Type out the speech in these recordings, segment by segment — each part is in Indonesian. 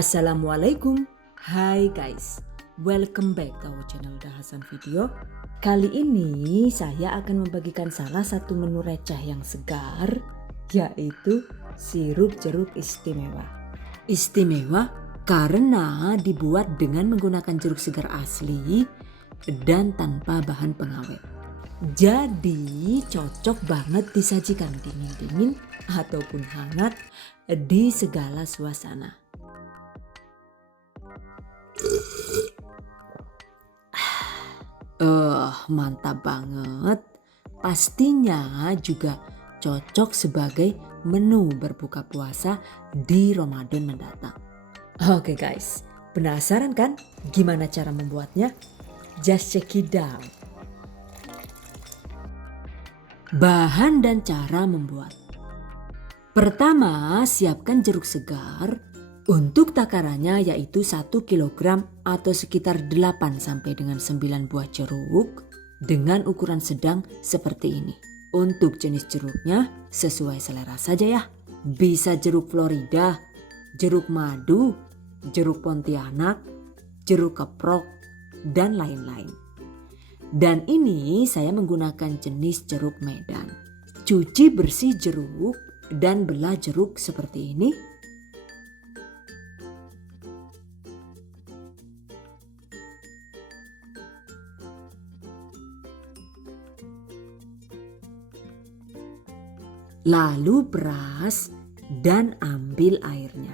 Assalamualaikum. Hai guys, welcome back to our channel Dahasan Video. Kali ini saya akan membagikan salah satu menu receh yang segar, yaitu sirup jeruk istimewa. Istimewa karena dibuat dengan menggunakan jeruk segar asli dan tanpa bahan pengawet. Jadi cocok banget disajikan dingin-dingin ataupun hangat di segala suasana. Mantap banget. Pastinya juga cocok sebagai menu berbuka puasa di Ramadan mendatang. Oke guys, penasaran kan gimana cara membuatnya? Just check it out. Bahan dan cara membuat. Pertama, siapkan jeruk segar. Untuk takarannya yaitu 1 kg atau sekitar 8 sampai dengan 9 buah jeruk dengan ukuran sedang seperti ini. Untuk jenis jeruknya sesuai selera saja ya. Bisa jeruk Florida, jeruk madu, jeruk Pontianak, jeruk keprok, dan lain-lain. Dan ini saya menggunakan jenis jeruk Medan. Cuci bersih jeruk dan belah jeruk seperti ini. Lalu peras dan ambil airnya.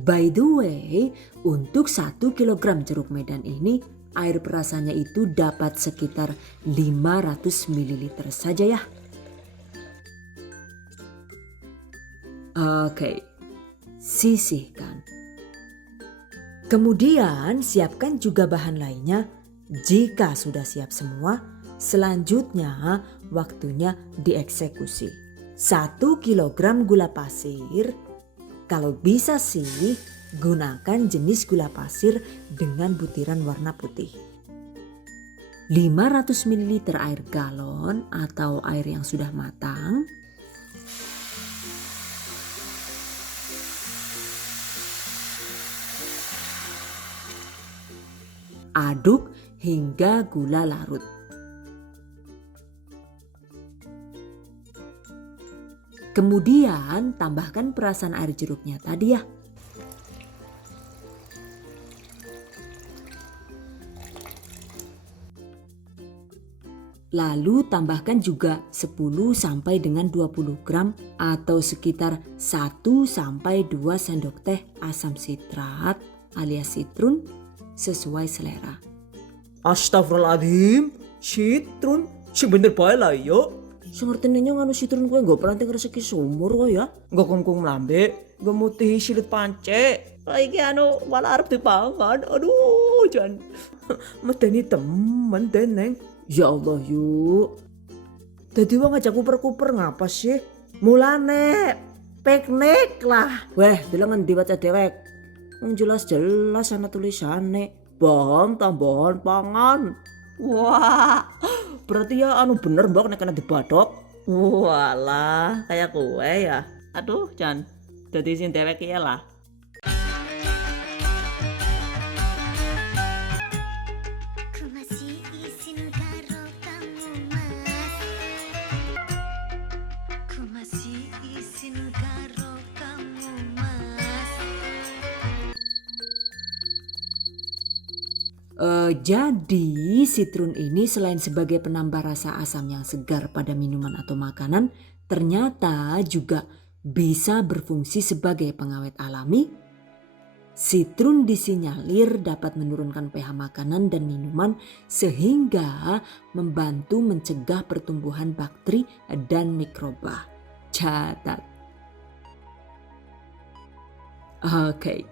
By the way, untuk 1 kg jeruk Medan ini air perasannya itu dapat sekitar 500 ml saja ya. Oke, sisihkan. Kemudian siapkan juga bahan lainnya. Jika sudah siap semua, selanjutnya waktunya dieksekusi. 1 kg gula pasir. Kalau bisa sih gunakan jenis gula pasir dengan butiran warna putih. 500 ml air galon atau air yang sudah matang. Aduk hingga gula larut. Kemudian tambahkan perasan air jeruknya tadi ya. Lalu tambahkan juga 10 sampai dengan 20 gram atau sekitar 1 sampai 2 sendok teh asam sitrat alias sitrun sesuai selera. Astagfirullahaladzim, sitrun, si bener bae lah yo. Sengertinya nganu sitrun gue gak pernah rezeki sumur kok ya. Gak kongkong lambe, gak mutihi silit pance. Lagi anu malah arep dipangan, aduh jangan. Medeni temen deneng. Ya Allah yuk. Dadi wong ngajak kuper-kuper ngapa sih? Mulane piknik lah. Weh, bilangan diwaca dewek. Jelas-jelas ana tulisane bahan tambahan pangan. Wah, berarti ya anu bener mbak nek kena dibadok. Walah, kayak kowe ya. Aduh, Jan. Dadi sing dewek ya lah. Jadi sitrun ini selain sebagai penambah rasa asam yang segar pada minuman atau makanan, ternyata juga bisa berfungsi sebagai pengawet alami. Sitrun disinyalir dapat menurunkan pH makanan dan minuman sehingga membantu mencegah pertumbuhan bakteri dan mikroba. Catat. Oke,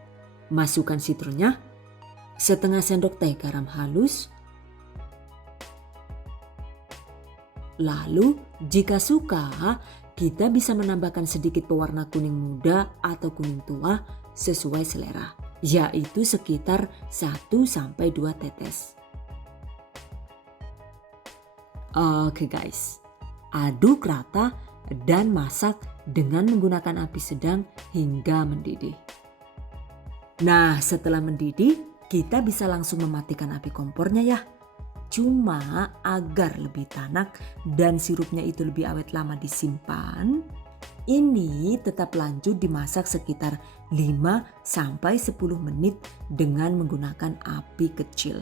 masukkan sitrunnya. Setengah sendok teh garam halus. Lalu jika suka kita bisa menambahkan sedikit pewarna kuning muda atau kuning tua sesuai selera, yaitu sekitar 1-2 tetes. Oke guys, aduk rata dan masak dengan menggunakan api sedang hingga mendidih. Nah, setelah mendidih, kita bisa langsung mematikan api kompornya ya. Cuma agar lebih tanak dan sirupnya itu lebih awet lama disimpan, ini tetap lanjut dimasak sekitar 5-10 menit dengan menggunakan api kecil.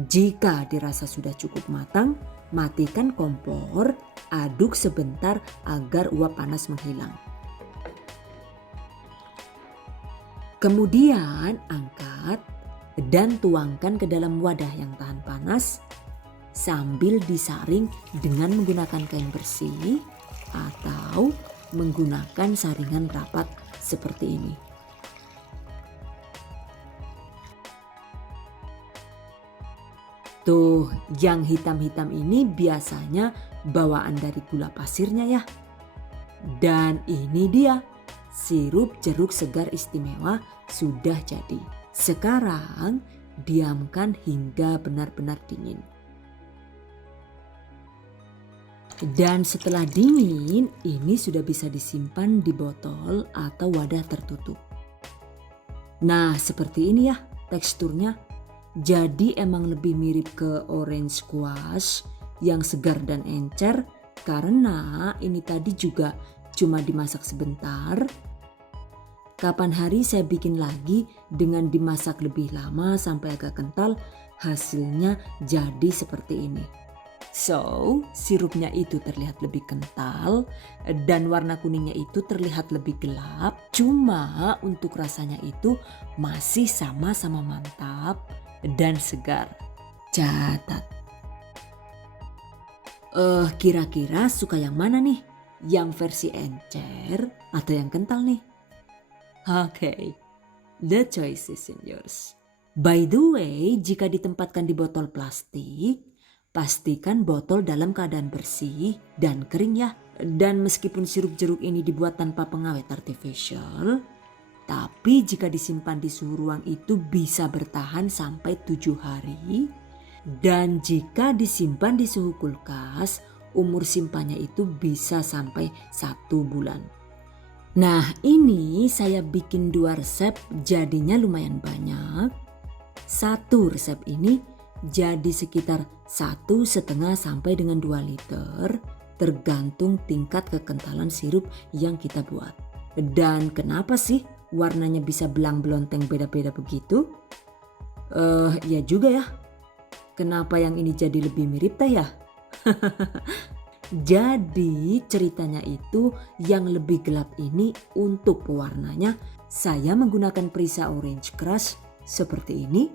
Jika dirasa sudah cukup matang, matikan kompor, aduk sebentar agar uap panas menghilang. Kemudian angkat dan tuangkan ke dalam wadah yang tahan panas sambil disaring dengan menggunakan kain bersih atau menggunakan saringan rapat seperti ini. Tuh, yang hitam-hitam ini biasanya bawaan dari gula pasirnya ya. Dan ini dia, sirup jeruk segar istimewa sudah jadi. Sekarang diamkan hingga benar-benar dingin. Dan setelah dingin, ini sudah bisa disimpan di botol atau wadah tertutup. Nah, seperti ini ya teksturnya. Jadi emang lebih mirip ke orange squash yang segar dan encer karena ini tadi juga cuma dimasak sebentar. Kapan hari saya bikin lagi dengan dimasak lebih lama sampai agak kental, hasilnya jadi seperti ini. So, sirupnya itu terlihat lebih kental dan warna kuningnya itu terlihat lebih gelap. Cuma untuk rasanya itu masih sama-sama mantap dan segar. Catat. Kira-kira suka yang mana nih? Yang versi encer atau yang kental nih? Oke, the choice is in yours. By the way, jika ditempatkan di botol plastik, pastikan botol dalam keadaan bersih dan kering ya. Dan meskipun sirup jeruk ini dibuat tanpa pengawet artificial, tapi jika disimpan di suhu ruang itu bisa bertahan sampai 7 hari. Dan jika disimpan di suhu kulkas, umur simpannya itu bisa sampai 1 bulan. Nah, ini saya bikin 2 resep jadinya lumayan banyak. 1 resep ini jadi sekitar 1,5 sampai dengan 2 liter tergantung tingkat kekentalan sirup yang kita buat. Dan kenapa sih warnanya bisa belang-belonteng beda-beda begitu? Ya juga ya. Kenapa yang ini jadi lebih mirip teh ya? Jadi ceritanya itu yang lebih gelap ini untuk pewarnanya saya menggunakan perisa orange crush seperti ini.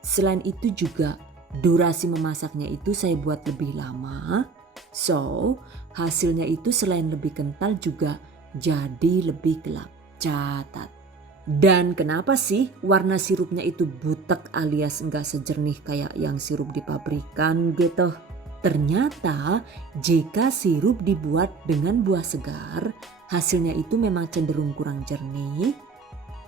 Selain itu juga durasi memasaknya itu saya buat lebih lama. So hasilnya itu selain lebih kental juga jadi lebih gelap. Catat. Dan kenapa sih warna sirupnya itu butek alias enggak sejernih kayak yang sirup di pabrikan gitu? Ternyata jika sirup dibuat dengan buah segar, hasilnya itu memang cenderung kurang jernih.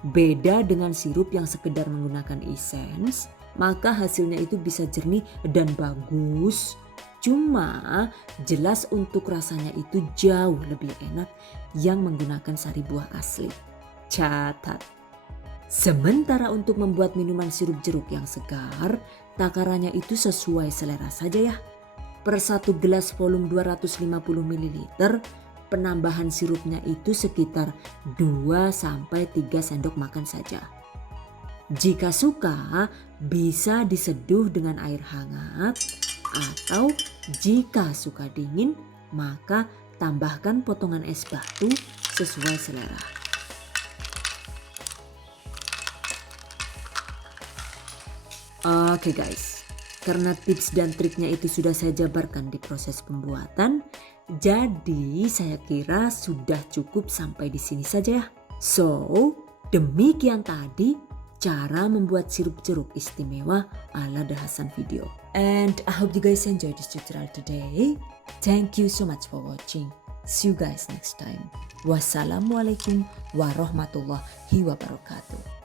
Beda dengan sirup yang sekedar menggunakan essence, maka hasilnya itu bisa jernih dan bagus. Cuma jelas untuk rasanya itu jauh lebih enak yang menggunakan sari buah asli. Catat. Sementara untuk membuat minuman sirup jeruk yang segar, takarannya itu sesuai selera saja ya. Per 1 gelas volume 250 ml, penambahan sirupnya itu sekitar 2-3 sendok makan saja. Jika suka, bisa diseduh dengan air hangat atau jika suka dingin, maka tambahkan potongan es batu sesuai selera. Oke guys, karena tips dan triknya itu sudah saya jabarkan di proses pembuatan, jadi saya kira sudah cukup sampai di sini saja ya. So, demikian tadi cara membuat sirup jeruk istimewa ala The Hasan video. And I hope you guys enjoyed this tutorial today. Thank you so much for watching. See you guys next time. Wassalamualaikum warahmatullahi wabarakatuh.